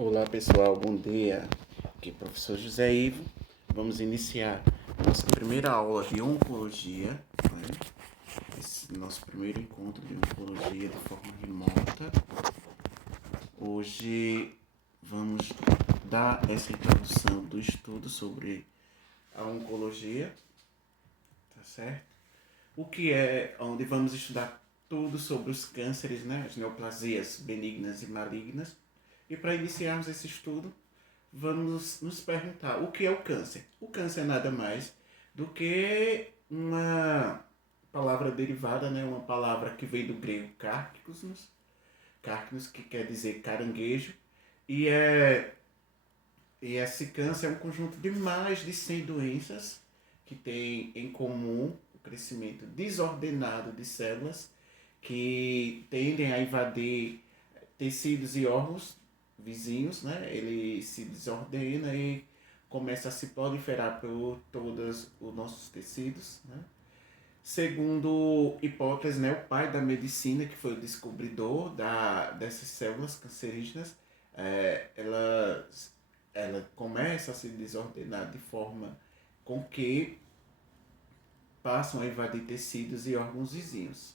Olá pessoal, bom dia. Aqui é o professor José Ivo. Vamos iniciar nossa primeira aula de oncologia, né? Esse nosso primeiro encontro de oncologia de forma remota. Hoje vamos dar essa introdução do estudo sobre a oncologia, tá certo? O que é, onde vamos estudar tudo sobre os cânceres, né? As neoplasias benignas e malignas. E para iniciarmos esse estudo, vamos nos perguntar o que é o câncer. O câncer é nada mais do que uma palavra derivada, né? Uma palavra que vem do grego carcnos, que quer dizer caranguejo, e, e esse câncer é um conjunto de mais de 100 doenças que tem em comum o crescimento desordenado de células que tendem a invadir tecidos e órgãos vizinhos, né? Ele se desordena e começa a se proliferar por todos os nossos tecidos, né? Segundo Hipócrates, né, o pai da medicina, que foi o descobridor dessas células cancerígenas, ela começa a se desordenar de forma com que passam a invadir tecidos e órgãos vizinhos.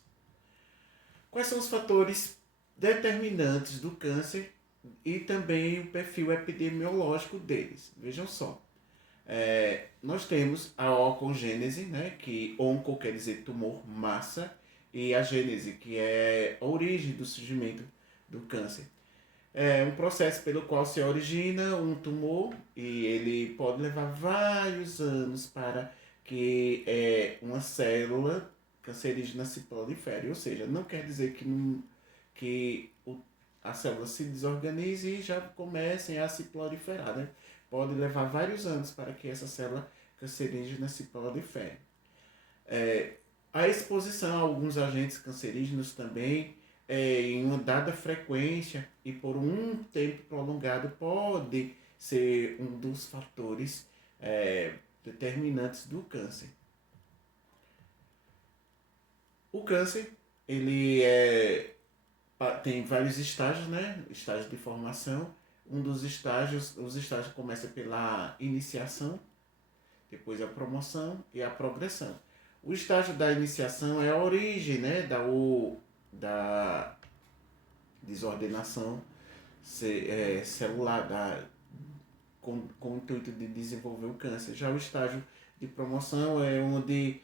Quais são os fatores determinantes do câncer e também o perfil epidemiológico deles? Vejam só. Nós temos a oncogênese, né, que onco quer dizer tumor, massa, e a gênese, que é a origem do surgimento do câncer. É um processo pelo qual se origina um tumor e ele pode levar vários anos para que uma célula cancerígena se prolifere. Ou seja, não quer dizer que a célula se desorganize e já comecem a se proliferar, né? Pode levar vários anos para que essa célula cancerígena se prolifere. A exposição a alguns agentes cancerígenos também, em uma dada frequência e por um tempo prolongado, pode ser um dos fatores determinantes do câncer. O câncer, tem vários estágios, né? Estágios de formação. Os estágios começam pela iniciação, depois a promoção e a progressão. O estágio da iniciação é a origem, né, da desordenação celular, com o intuito de desenvolver o câncer. Já o estágio de promoção é onde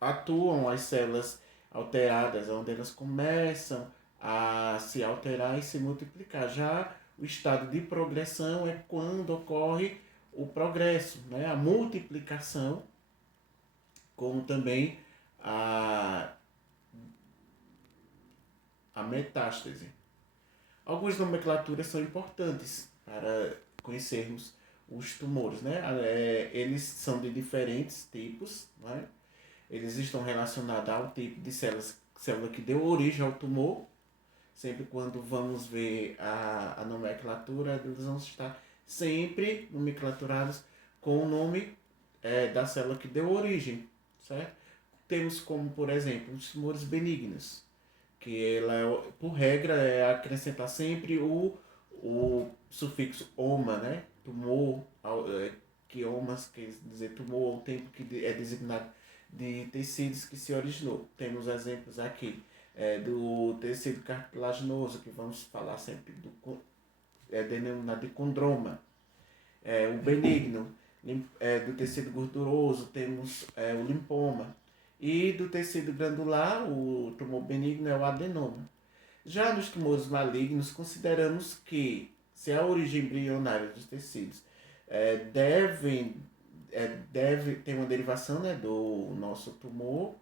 atuam as células alteradas, onde elas começam a se alterar e se multiplicar. Já o estado de progressão é quando ocorre o progresso, né? A multiplicação, como também a metástase. Algumas nomenclaturas são importantes para conhecermos os tumores, né? Eles são de diferentes tipos, né? Eles estão relacionados ao tipo de célula que deu origem ao tumor. Sempre quando vamos ver a nomenclatura, eles vão estar sempre nomenclaturados com o nome da célula que deu origem, certo? Temos como, por exemplo, os tumores benignos, que ela, por regra, é acrescentar sempre o sufixo oma, né? Tumor, que omas quer dizer tumor, o tempo que é designado de tecidos que se originou. Temos exemplos aqui do tecido cartilaginoso, que vamos falar sempre denominado de condroma. O benigno, do tecido gorduroso, temos o linfoma. E do tecido glandular, o tumor benigno é o adenoma. Já nos tumores malignos, consideramos que, se a origem embrionária dos tecidos deve ter uma derivação, né, do nosso tumor.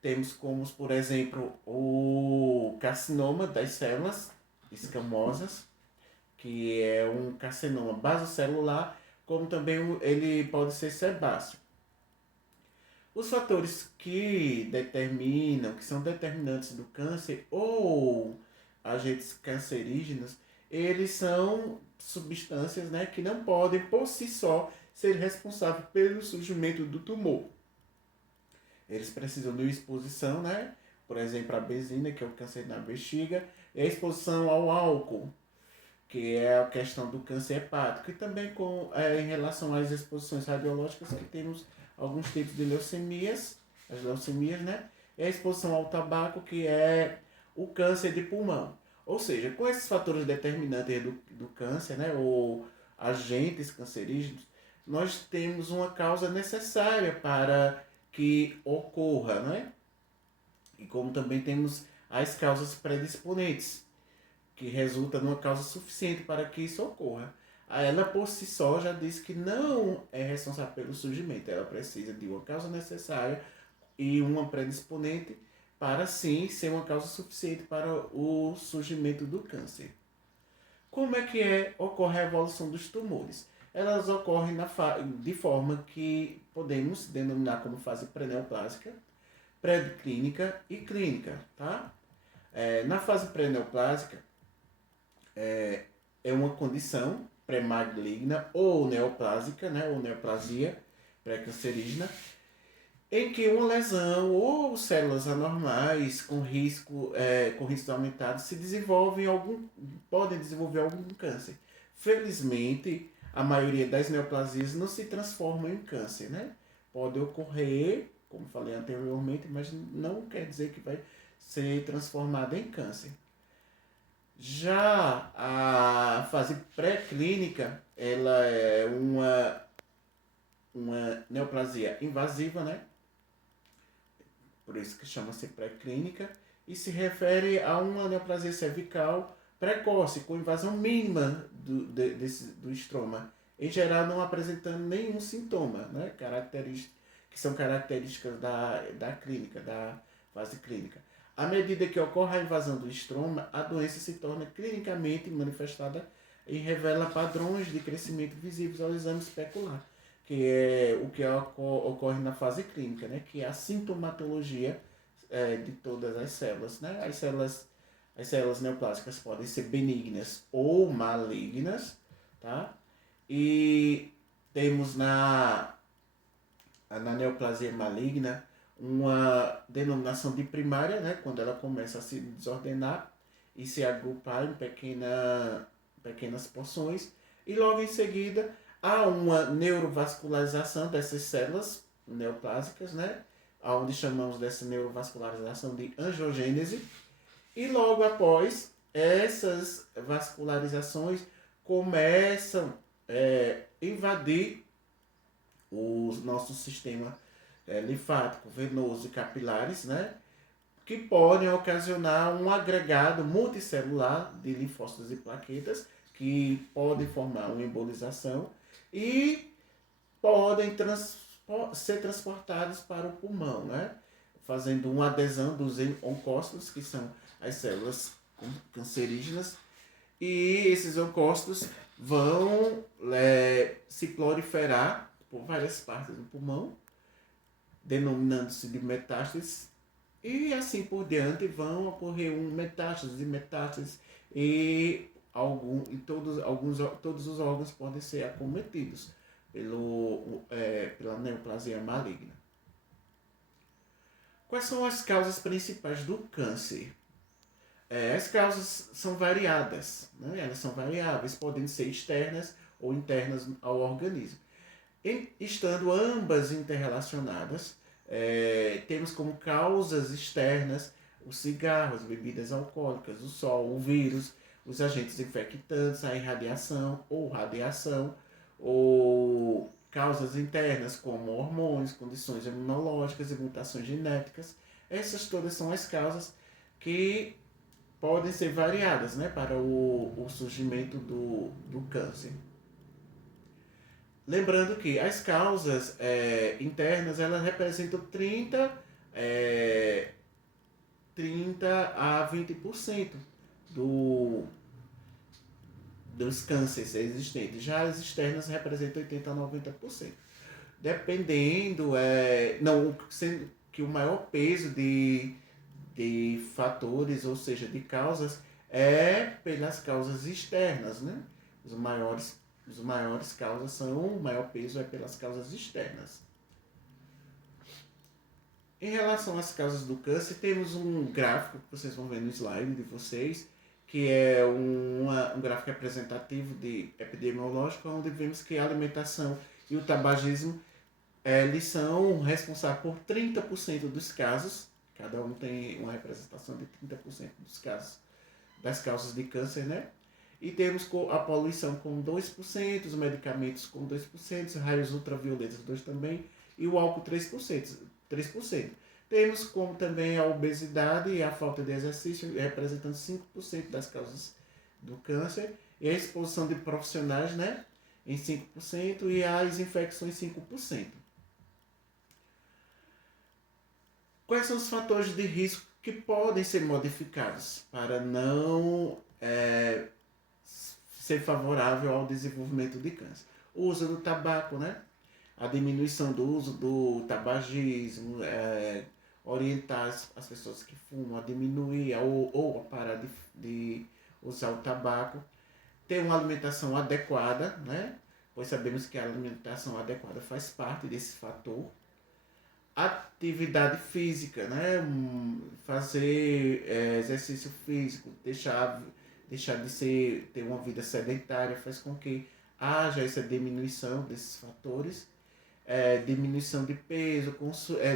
Temos como, por exemplo, o carcinoma das células escamosas, que é um carcinoma basocelular, como também ele pode ser sebáceo. Os fatores que são determinantes do câncer ou agentes cancerígenos, eles são substâncias, né, que não podem por si só ser responsáveis pelo surgimento do tumor. Eles precisam de exposição, né? Por exemplo, a benzina, que é o câncer na bexiga, e a exposição ao álcool, que é a questão do câncer hepático, e também em relação às exposições radiológicas, que temos alguns tipos de leucemias, as leucemias, né? E a exposição ao tabaco, que é o câncer de pulmão. Ou seja, com esses fatores determinantes do câncer, né, ou agentes cancerígenos, nós temos uma causa necessária para que ocorra, né? E como também temos as causas predisponentes, que resulta numa causa suficiente para que isso ocorra. Ela por si só já diz que não é responsável pelo surgimento, ela precisa de uma causa necessária e uma predisponente para sim ser uma causa suficiente para o surgimento do câncer. Como é que ocorre a evolução dos tumores? Elas ocorrem de forma que podemos denominar como fase pré-neoplásica, pré-clínica e clínica, tá? Na fase pré-neoplásica, é uma condição pré-maligna ou neoplásica, né, ou neoplasia pré-cancerígena, em que uma lesão ou células anormais com riscos aumentados podem desenvolver algum câncer. Felizmente, a maioria das neoplasias não se transforma em câncer, né? Pode ocorrer, como falei anteriormente, mas não quer dizer que vai ser transformada em câncer. Já a fase pré-clínica, ela é uma neoplasia invasiva, né? Por isso que chama-se pré-clínica, e se refere a uma neoplasia cervical precoce, com invasão mínima do estroma, em geral não apresentando nenhum sintoma, né? Que são características da clínica, da fase clínica. À medida que ocorre a invasão do estroma, a doença se torna clinicamente manifestada e revela padrões de crescimento visíveis ao exame especular, que é o que ocorre na fase clínica, né? Que é a sintomatologia de todas as células. Né? As células neoplásicas podem ser benignas ou malignas, tá? E temos na neoplasia maligna uma denominação de primária, né? Quando ela começa a se desordenar e se agrupar em pequenas porções, e logo em seguida há uma neurovascularização dessas células neoplásicas, né? Onde chamamos dessa neurovascularização de angiogênese, e logo após essas vascularizações começam a invadir o nosso sistema linfático, venoso e capilares, né? Que podem ocasionar um agregado multicelular de linfócitos e plaquetas, que podem formar uma embolização e podem ser transportados para o pulmão, né? Fazendo uma adesão dos oncócitos, que são as células cancerígenas, e esses oncócitos vão se proliferar por várias partes do pulmão, denominando-se de metástases, e assim por diante vão ocorrer metástases e todos os órgãos podem ser acometidos pela neoplasia maligna. Quais são as causas principais do câncer? As causas são variadas, né? Elas são variáveis, podem ser externas ou internas ao organismo. Estando ambas interrelacionadas, temos como causas externas o cigarro, as bebidas alcoólicas, o sol, o vírus, os agentes infectantes, a irradiação ou radiação, ou causas internas como hormônios, condições imunológicas e mutações genéticas. Essas todas são as causas que podem ser variadas, né, para o surgimento do câncer. Lembrando que as causas internas, elas representam 30 a 20% dos cânceres existentes. Já as externas representam 80 a 90%. Dependendo, sendo que o maior peso de fatores, ou seja, de causas, é pelas causas externas, né? Os maiores causas o maior peso é pelas causas externas. Em relação às causas do câncer, temos um gráfico que vocês vão ver no slide de vocês, que é um gráfico representativo de epidemiológico, onde vemos que a alimentação e o tabagismo eles são responsáveis por 30% dos casos, cada um tem uma representação de 30% dos casos, das causas de câncer, né? E temos a poluição com 2%, os medicamentos com 2%, os raios ultravioletas 2% também, e o álcool 3%. Temos como também a obesidade e a falta de exercício, representando 5% das causas do câncer, e a exposição de profissionais, né, em 5%, e as infecções 5%. Quais são os fatores de risco que podem ser modificados para não ser favorável ao desenvolvimento de câncer? O uso do tabaco, né? A diminuição do uso do tabagismo, orientar as pessoas que fumam a diminuir ou a parar de usar o tabaco, ter uma alimentação adequada, né? Pois sabemos que a alimentação adequada faz parte desse fator. Atividade física, né? Fazer exercício físico, deixar de ter uma vida sedentária, faz com que haja essa diminuição desses fatores. Diminuição de peso,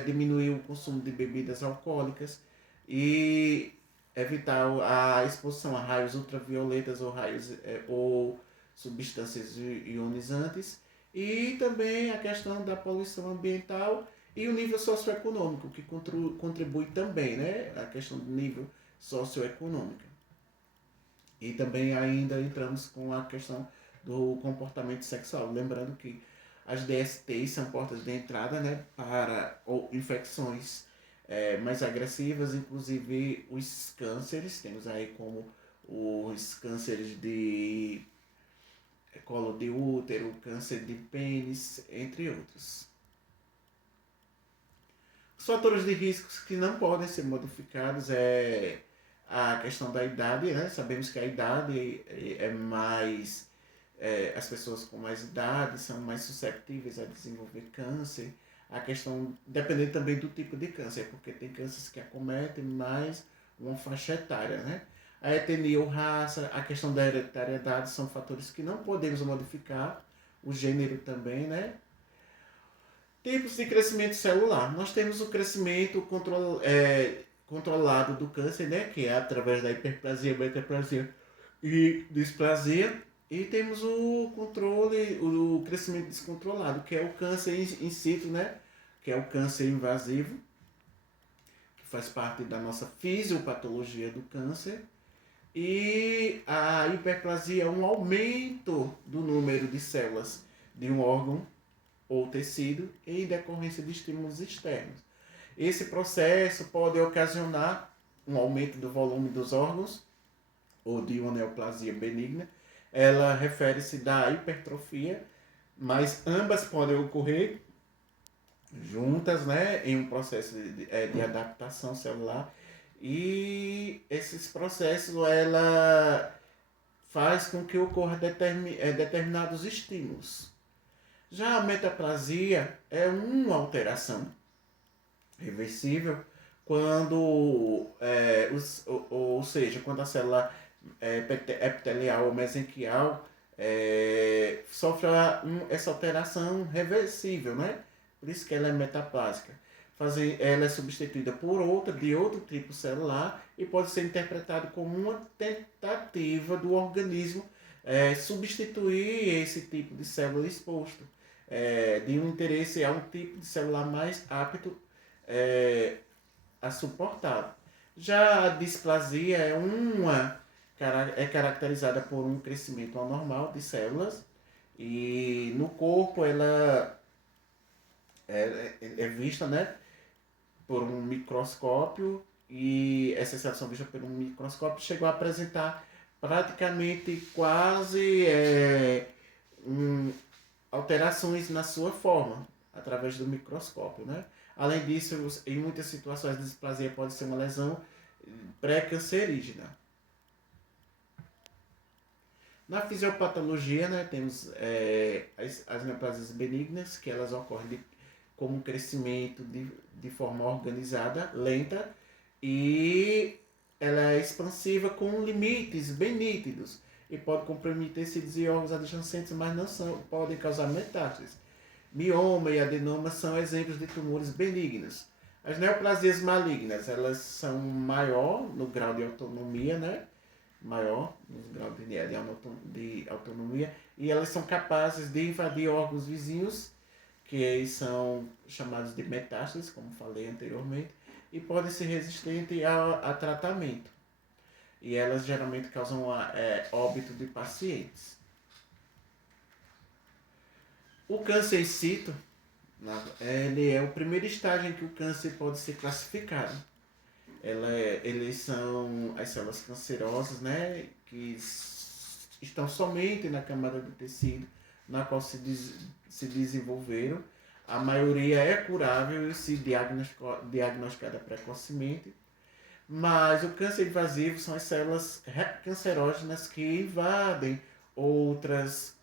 diminuir o consumo de bebidas alcoólicas e evitar a exposição a raios ultravioletas ou substâncias ionizantes, e também a questão da poluição ambiental e o nível socioeconômico, que contribui também, né? A questão do nível socioeconômico. E também ainda entramos com a questão do comportamento sexual, lembrando que as DSTs são portas de entrada, né, para infecções mais agressivas, inclusive os cânceres. Temos aí como os cânceres de colo de útero, câncer de pênis, entre outros. Os fatores de riscos que não podem ser modificados é a questão da idade, né? Sabemos que a idade é mais... as pessoas com mais idade são mais susceptíveis a desenvolver câncer. A questão, dependendo também do tipo de câncer, porque tem cânceres que acometem mais uma faixa etária, né? A etnia ou raça, a questão da hereditariedade são fatores que não podemos modificar. O gênero também, né? Tipos de crescimento celular. Nós temos o crescimento controlado do câncer, né? Que é através da hiperplasia, metaplasia e displasia. E temos o controle, o crescimento descontrolado, que é o câncer in situ, né? Que é o câncer invasivo, que faz parte da nossa fisiopatologia do câncer. E a hiperplasia é um aumento do número de células de um órgão ou tecido em decorrência de estímulos externos. Esse processo pode ocasionar um aumento do volume dos órgãos ou de uma neoplasia benigna. Ela refere-se da hipertrofia, mas ambas podem ocorrer juntas, né, em um processo de adaptação celular. E esses processos, ela faz com que ocorra determinados estímulos. Já a metaplasia é uma alteração reversível quando, ou seja, quando a célula epitelial ou mesenquial sofre essa alteração reversível, né? Por isso que ela é metaplásica. Ela é substituída por outra, de outro tipo celular, e pode ser interpretada como uma tentativa do organismo substituir esse tipo de célula exposto, de um interesse a um tipo de celular mais apto a suportar. Já a displasia é caracterizada por um crescimento anormal de células, e no corpo ela é vista, né, por um microscópio, e essa célula vista por um microscópio chegou a apresentar praticamente quase alterações na sua forma através do microscópio, né? Além disso, em muitas situações a displasia pode ser uma lesão pré-cancerígena. Na fisiopatologia, né, temos as neoplasias benignas, que elas ocorrem como um crescimento de forma organizada, lenta, e ela é expansiva com limites bem nítidos e pode comprometer tecidos e órgãos adjacentes, mas não podem causar metástases. Mioma e adenoma são exemplos de tumores benignos. As neoplasias malignas, elas são maior no grau de autonomia, né? Maior no grau de autonomia, e elas são capazes de invadir órgãos vizinhos, que são chamados de metástases, como falei anteriormente, e podem ser resistentes a tratamento. E elas geralmente causam óbito de pacientes. O câncer in situ, ele é o primeiro estágio em que o câncer pode ser classificado. Eles são as células cancerosas, né, que estão somente na camada do tecido na qual se desenvolveram. A maioria é curável e se diagnosticada precocemente. Mas o câncer invasivo são as células cancerógenas que invadem outras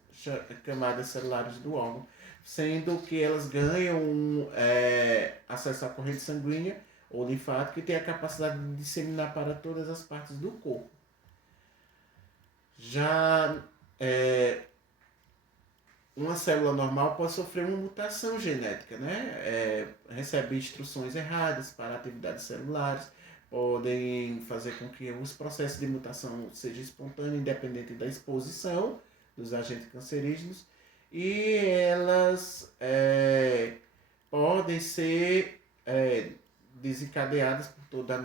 camadas celulares do órgão, sendo que elas ganham acesso à corrente sanguínea ou linfática e tem a capacidade de disseminar para todas as partes do corpo. Já uma célula normal pode sofrer uma mutação genética, né? Recebe instruções erradas para atividades celulares, podem fazer com que os processos de mutação sejam espontâneos, independente da exposição dos agentes cancerígenos, e elas podem ser desencadeadas por todo o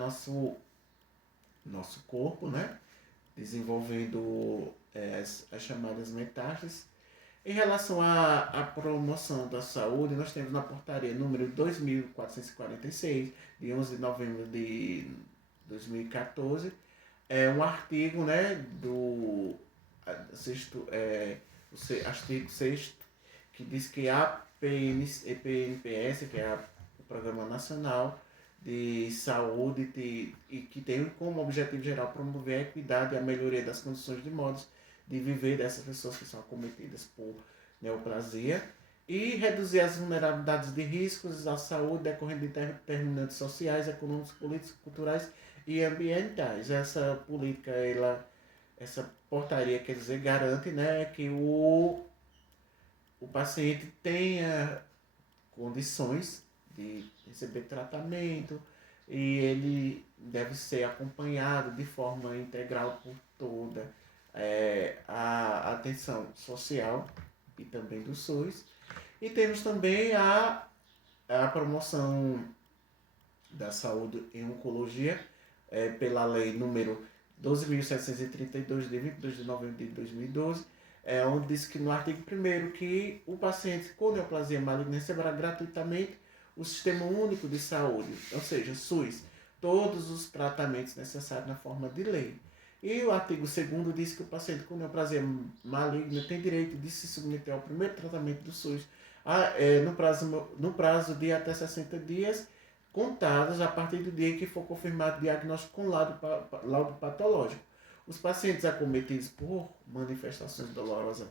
nosso corpo, né? Desenvolvendo as chamadas metástases. Em relação à promoção da saúde, nós temos na portaria número 2.446, de 11 de novembro de 2014, um artigo, né, do artigo 6º, que diz que a PNPS, que é o Programa Nacional de Saúde, e que tem como objetivo geral promover a equidade e a melhoria das condições de modos de viver dessas pessoas que são acometidas por neoplasia e reduzir as vulnerabilidades de riscos à saúde decorrendo de determinantes sociais, econômicos, políticos, culturais e ambientais. Essa política, essa portaria, quer dizer, garante, né, que o paciente tenha condições de receber tratamento e ele deve ser acompanhado de forma integral por toda a atenção social e também do SUS. E temos também a promoção da saúde em oncologia pela lei número 12.732, de 22 de novembro de 2012, onde diz que no artigo 1º que o paciente com neoplasia maligna receberá gratuitamente o Sistema Único de Saúde, ou seja, SUS, todos os tratamentos necessários na forma de lei. E o artigo 2º diz que o paciente com neoplasia maligna tem direito de se submeter ao primeiro tratamento do SUS no prazo de até 60 dias, contados a partir do dia em que for confirmado o diagnóstico com laudo patológico. Os pacientes acometidos por manifestações dolorosas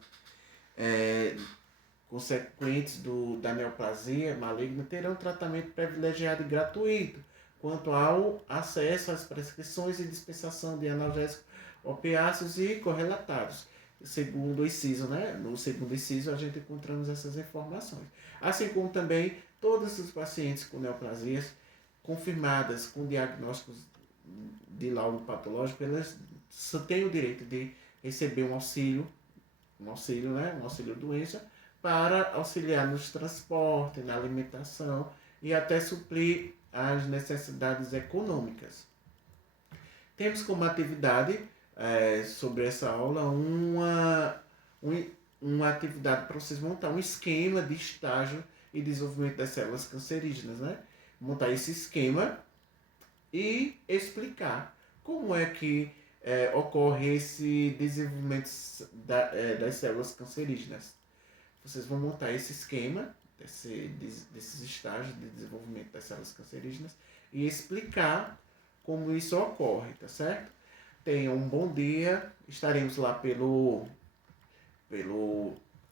consequentes da neoplasia maligna terão tratamento privilegiado e gratuito quanto ao acesso às prescrições e dispensação de analgésicos opiáceos e correlatados. Segundo o inciso, né? No segundo inciso a gente encontramos essas informações. Assim como também todos os pacientes com neoplasias confirmadas com diagnósticos de laudo patológico, elas só têm o direito de receber um auxílio doença, para auxiliar nos transportes, na alimentação e até suprir as necessidades econômicas. Temos como atividade sobre essa aula uma atividade para vocês montar um esquema de estágio e desenvolvimento das células cancerígenas, né? Montar esse esquema e explicar como é que ocorre esse desenvolvimento das células cancerígenas. Vocês vão montar esse esquema desses estágios de desenvolvimento das células cancerígenas e explicar como isso ocorre, tá certo? Tenham um bom dia. Estaremos lá pelo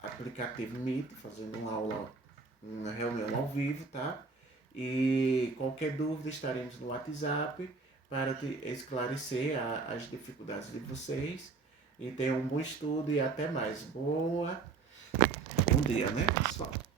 aplicativo Meet, fazendo uma reunião ao vivo, tá? E qualquer dúvida estaremos no WhatsApp para esclarecer as dificuldades de vocês. E tenham um bom estudo e até mais. Bom dia, né, pessoal?